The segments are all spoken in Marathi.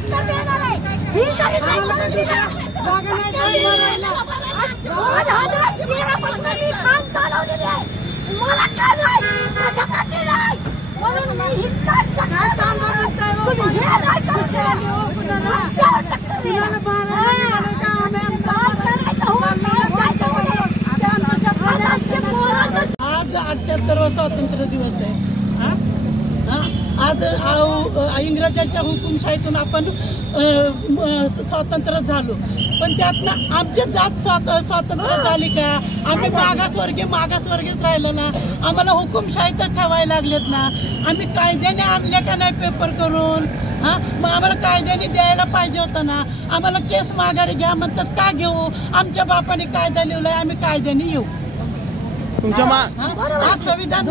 हक्क देणार आहे ही तरी नाही करून दिलं. 2013 पासून मी काम चालवलेली आहे. मला काय नाही त्याच्यासाठी नाही म्हणून मी इतका तुम्ही हे नाही करू आज 78वा स्वातंत्र्य दिवस आहे. आज इंग्रजांच्या हुकुमशाहीतून आपण स्वतंत्र झालो, पण त्यातनं आमची जात स्वातंत्र्य झाली का? आम्ही मागासवर्गीच राहिलो ना. आम्हाला हुकुमशाहीतच ठेवायला लागलेत ना. आम्ही कायद्याने आणले का नाही पेपर करून? मग आम्हाला कायद्याने द्यायला पाहिजे होतं ना. आम्हाला केस माघारी घ्या म्हणतात, का घेऊ? आमच्या बापाने कायदा लिहिलाय, आम्ही कायद्याने येऊ. तुमच्या संविधान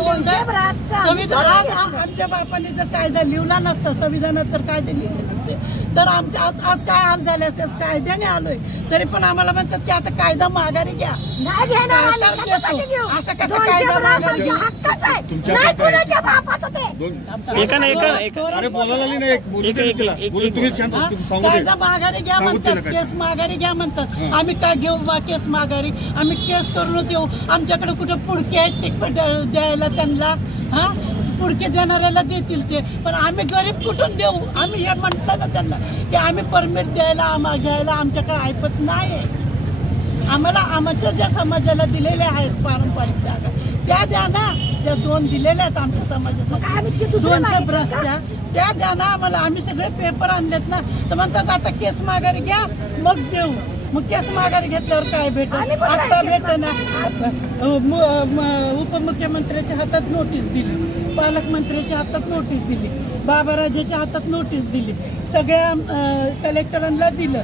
आमच्या बापाने जर कायदा लिहिला नसता, संविधानात जर कायदे लिहिले नसते तर आमच्या आज काय हाल झाले असते. कायद्याने आलोय तरी पण आम्हाला म्हणतात की आता कायदा माघारी घ्या. असं कसं कायदा माघारी घ्या? कायदा माघारी घ्या म्हणतात, केस माघारी घ्या म्हणतात. आम्ही काय घेऊ केस माघारी? आम्ही केस करूनच येऊ. आमच्याकडे कुठे पुडके आहेत ते द्यायला त्यांना? पुडके देणाऱ्याला देतील ते, पण आम्ही गरीब कुठून देऊ? आम्ही हे म्हटलं ना त्यांना की आम्ही परमिट द्यायला घ्यायला आमच्याकडे ऐपत नाही. आम्हाला आमच्या ज्या समाजाला दिलेल्या आहेत पारंपरिक जागा त्या द्या ना. त्या 2 दिलेल्या आहेत आमच्या समाजात 200 ब्रशच्या, त्या द्या ना आम्हाला. आम्ही सगळे पेपर आणलेत ना. तर म्हणतात आता केस माघारी घ्या मग देऊ. मग केस माघारी घेतल्यावर काय भेटत? आता भेट ना. उपमुख्यमंत्र्याच्या हातात नोटीस दिली, पालकमंत्र्याच्या हातात नोटीस दिली, बाबाराजाच्या हातात नोटीस दिली, सगळ्या कलेक्टरांना दिलं,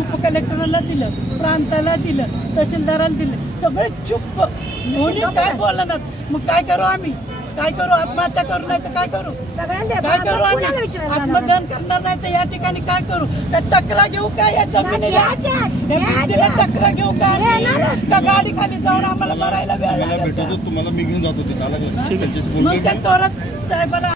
उपकलेक्टरांना दिलं, प्रांताला दिलं, तहसीलदाराला दिलं. सगळे चुप्प. कोणी काय बोलणार? मग काय करू आम्ही? काय करू? आत्महत्या करू नाही तर काय करू? काय करू आम्ही? आत्मदहन करणार नाही तर या ठिकाणी काय करू? त्या टकरा घेऊ का? या जमिनीला टकरा घेऊ का? गाडी खाली जाऊन आम्हाला मरायला वेळ लागेल. तुम्हाला मी घेऊन जातो. मग त्या तोरत साहेबाला